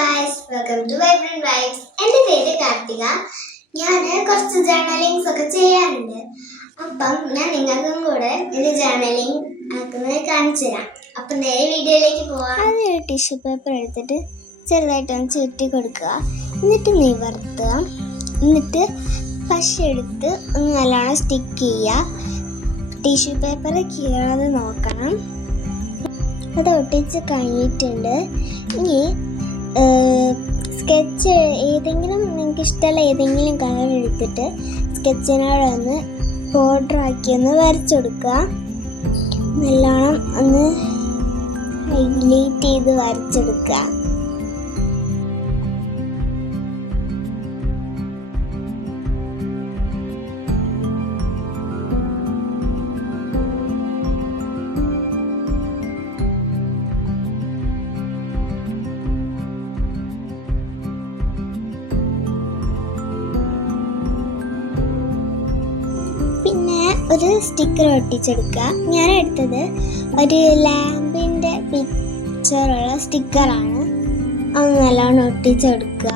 guys, welcome to Vibrant Vibes. എൻ്റെ പേര് കാർത്തിക. ഞാൻ കുറച്ച് ജേർണലിങ്സ് ഒക്കെ ചെയ്യാറുണ്ട്. അപ്പം ഞാൻ നിങ്ങൾക്കും കൂടെ ഇത് ജേർണലിംഗ് ആക്കുന്നത് കാണിച്ചു തരാം. അപ്പം നേരെ വീഡിയോയിലേക്ക് പോവാം. ആദ്യം ഒരു ടിഷ്യൂ പേപ്പർ എടുത്തിട്ട് ചെറുതായിട്ടൊന്ന് ചുരുട്ടി കൊടുക്കുക. എന്നിട്ട് നിവർത്തുക. എന്നിട്ട് പശ എടുത്ത് ഒന്ന് നല്ലോണം സ്റ്റിക്ക് ചെയ്യുക. ടിഷ്യൂ പേപ്പർ കീറാതെ നോക്കണം. അത് ഒട്ടിച്ച് കഴിഞ്ഞിട്ടുണ്ട്. ഇനി സ്കെച്ച് ഏതെങ്കിലും നിങ്ങൾക്ക് ഇഷ്ടമുള്ള ഏതെങ്കിലും കളർ എടുത്തിട്ട് സ്കെച്ചിനോടൊന്ന് ബോർഡർ ആക്കി ഒന്ന് വരച്ചെടുക്കുക. നല്ലോണം ഒന്ന് ഹൈലൈറ്റ് ചെയ്ത് വരച്ചെടുക്കുക. പിന്നെ ഒരു സ്റ്റിക്കർ ഒട്ടിച്ചെടുക്കുക. ഞാൻ എടുത്തത് ഒരു ലാമ്പിൻ്റെ പിക്ചറുള്ള സ്റ്റിക്കറാണ്. അത് നല്ലോണം ഒട്ടിച്ചെടുക്കുക.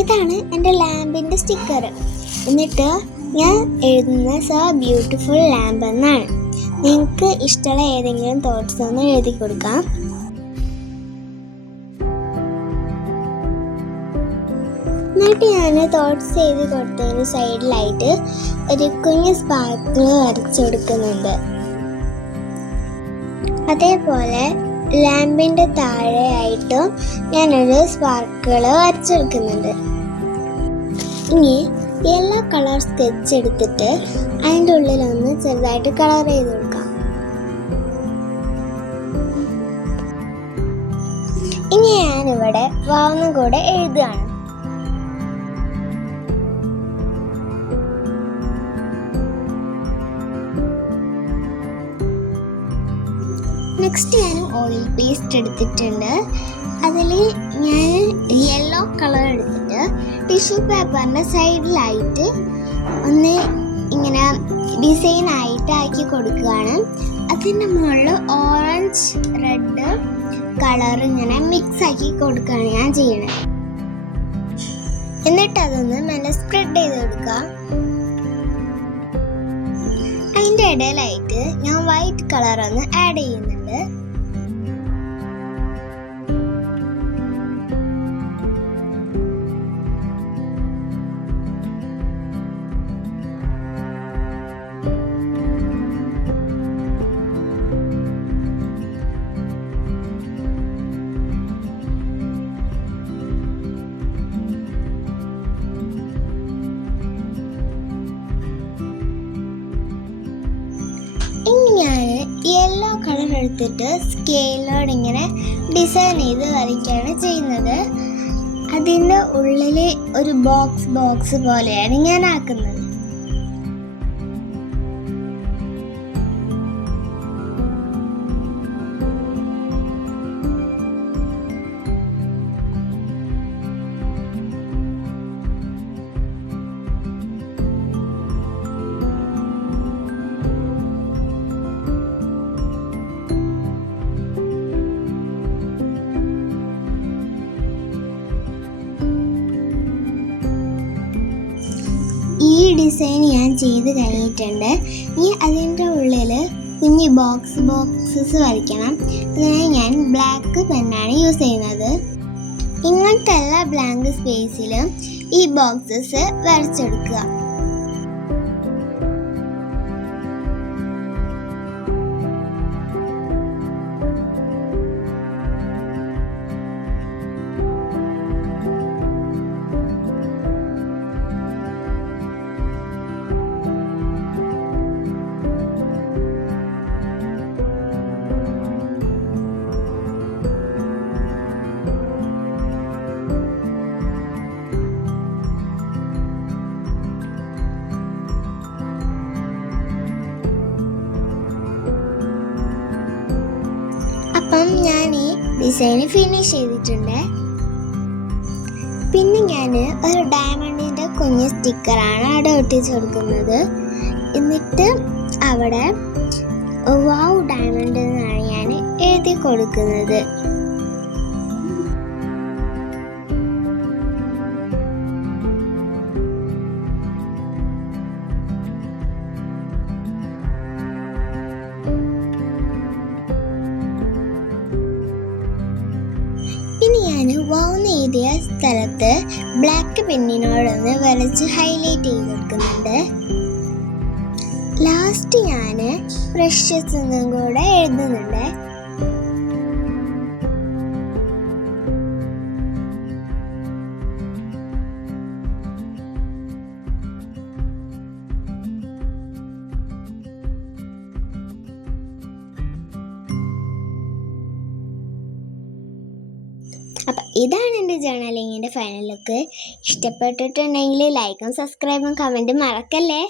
ഇതാണ് എൻ്റെ ലാമ്പിൻ്റെ സ്റ്റിക്കർ. എന്നിട്ട് ഞാൻ എഴുതുന്ന സോ ബ്യൂട്ടിഫുൾ ലാമ്പ് എന്നാണ്. നിങ്ങൾക്ക് ഇഷ്ടമുള്ള ഏതെങ്കിലും തോട്ട്സ് ഒന്ന് എഴുതി കൊടുക്കാം. എന്നിട്ട് ഞാൻ തോട്ട്സ് എഴുതി കൊടുത്തതിന് സൈഡിലായിട്ട് ഒരു കുഞ്ഞ് സ്പാർക്കിൾ വരച്ചെടുക്കുന്നുണ്ട്. അതേപോലെ ലാമ്പിൻ്റെ താഴെയായിട്ടും ഞാനൊരു സ്പാർക്കിൾ വരച്ചെടുക്കുന്നുണ്ട്. ഇനി യെല്ലോ കളർ സ്കെച്ച് എടുത്തിട്ട് അതിൻ്റെ ഉള്ളിലൊന്ന് ചെറുതായിട്ട് കളർ ചെയ്ത് കൊടുക്കാം. ഇനി ഞാനിവിടെ വാവെന്നും കൂടെ എഴുതുകയാണ്. നെക്സ്റ്റ് ഞാൻ ഓയിൽ പേസ്റ്റ് എടുത്തിട്ടുണ്ട്. അതിൽ ഞാൻ യെല്ലോ കളർ എടുത്തിട്ട് ടിഷ്യൂ പേപ്പറിൻ്റെ സൈഡിലായിട്ട് ഒന്ന് ഇങ്ങനെ ഡിസൈനായിട്ട് ആക്കി കൊടുക്കുകയാണ്. അതിൻ്റെ മുകളിൽ ഓറഞ്ച് റെഡ് കളർ ഇങ്ങനെ മിക്സ് ആക്കി കൊടുക്കുകയാണ് ഞാൻ ചെയ്യണത്. എന്നിട്ട് അതൊന്ന് നല്ല സ്പ്രെഡ് ചെയ്ത് കൊടുക്കുക. അതിൻ്റെ ഇടയിലായിട്ട് ഞാൻ വൈറ്റ് കളർ ഒന്ന് ആഡ് ചെയ്യുന്നുണ്ട്. ഇനി ഞാൻ യെല്ലോ കളർ എടുത്തിട്ട് സ്കെയിലോട് ഇങ്ങനെ ഡിസൈൻ ചെയ്ത് വരയ്ക്കുകയാണ് ചെയ്യുന്നത്. അതിൻ്റെ ഉള്ളിൽ ഒരു ബോക്സ് പോലെയാണ് ഞാൻ ആക്കുന്നത്. ഈ ഡിസൈൻ ഞാൻ ചെയ്ത് കഴിഞ്ഞിട്ടുണ്ട്. ഇനി അതിൻ്റെ ഉള്ളിൽ കുഞ്ഞ് ബോക്സസ് വരയ്ക്കണം. അതിനായി ഞാൻ ബ്ലാക്ക് പെന്നാണ് യൂസ് ചെയ്യുന്നത്. ഇങ്ങനത്തെ എല്ലാ ബ്ലാങ്ക് സ്പേസിലും ഈ ബോക്സസ് വരച്ചെടുക്കുക. അപ്പം ഞാൻ ഈ ഡിസൈൻ ഫിനിഷ് ചെയ്തിട്ടുണ്ട്. പിന്നെ ഞാൻ ഒരു ഡയമണ്ടിൻ്റെ കുഞ്ഞ് സ്റ്റിക്കറാണ് അവിടെ ഒട്ടിച്ച് കൊടുക്കുന്നത്. എന്നിട്ട് അവിടെ വാവ് ഡയമണ്ട് എന്നാണ് ഞാൻ എഴുതി കൊടുക്കുന്നത്. എഴുതിയ സ്ഥലത്ത് ബ്ലാക്ക് പെന്നിനോടൊന്ന് വരച്ച് ഹൈലൈറ്റ് ചെയ്ത് കൊടുക്കുന്നുണ്ട്. ലാസ്റ്റ് ഞാൻ പ്രഷ്യസ് എന്നും കൂടെ എഴുതുന്നുണ്ട്. അപ്പം ഇതാണ് എൻ്റെ ജേർണലിങ്ങിൻ്റെ ഫൈനൽ ലുക്ക്. ഇഷ്ടപ്പെട്ടിട്ടുണ്ടെങ്കിൽ ലൈക്കും സബ്സ്ക്രൈബും കമൻറ്റും മറക്കല്ലേ.